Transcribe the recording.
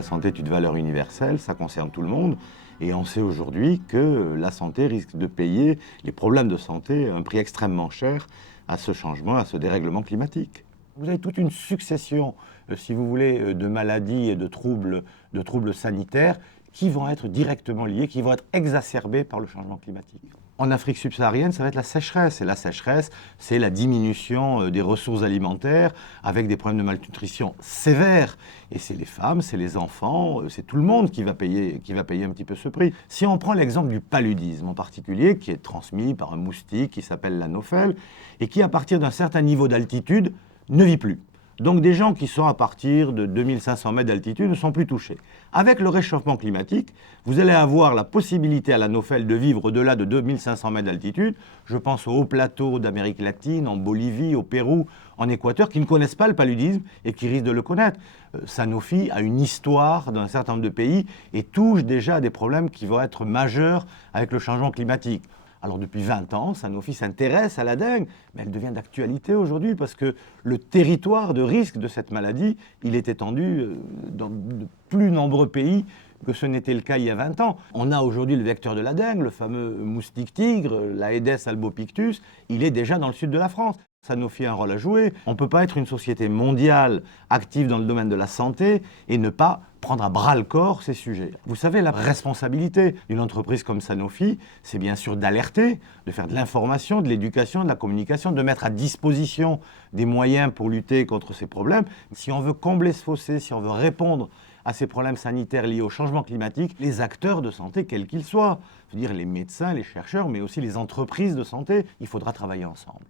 la santé est une valeur universelle, ça concerne tout le monde. Et on sait aujourd'hui que la santé risque de payer, les problèmes de santé, un prix extrêmement cher à ce changement, à ce dérèglement climatique. Vous avez toute une succession, si vous voulez, de maladies et de troubles sanitaires qui vont être directement liés, qui vont être exacerbés par le changement climatique. En Afrique subsaharienne, ça va être la sécheresse. Et la sécheresse, c'est la diminution des ressources alimentaires avec des problèmes de malnutrition sévères. Et c'est les femmes, c'est les enfants, c'est tout le monde qui va payer un petit peu ce prix. Si on prend l'exemple du paludisme en particulier, qui est transmis par un moustique qui s'appelle l'anophèle et qui, à partir d'un certain niveau d'altitude, ne vit plus. Donc des gens qui sont à partir de 2500 mètres d'altitude ne sont plus touchés. Avec le réchauffement climatique, vous allez avoir la possibilité à l'anophèle de vivre au-delà de 2500 mètres d'altitude. Je pense aux hauts plateaux d'Amérique latine, en Bolivie, au Pérou, en Équateur, qui ne connaissent pas le paludisme et qui risquent de le connaître. Sanofi a une histoire dans un certain nombre de pays et touche déjà à des problèmes qui vont être majeurs avec le changement climatique. Alors depuis 20 ans, Sanofi s'intéresse à la dengue, mais elle devient d'actualité aujourd'hui parce que le territoire de risque de cette maladie, il est étendu dans de plus nombreux pays que ce n'était le cas il y a 20 ans. On a aujourd'hui le vecteur de la dengue, le fameux moustique tigre, l'Aedes albopictus, il est déjà dans le sud de la France. Sanofi a un rôle à jouer. On ne peut pas être une société mondiale active dans le domaine de la santé et ne pas prendre à bras-le-corps ces sujets. Vous savez, la responsabilité d'une entreprise comme Sanofi, c'est bien sûr d'alerter, de faire de l'information, de l'éducation, de la communication, de mettre à disposition des moyens pour lutter contre ces problèmes. Si on veut combler ce fossé, si on veut répondre à ces problèmes sanitaires liés au changement climatique, les acteurs de santé, quels qu'ils soient, je veux dire les médecins, les chercheurs, mais aussi les entreprises de santé, il faudra travailler ensemble.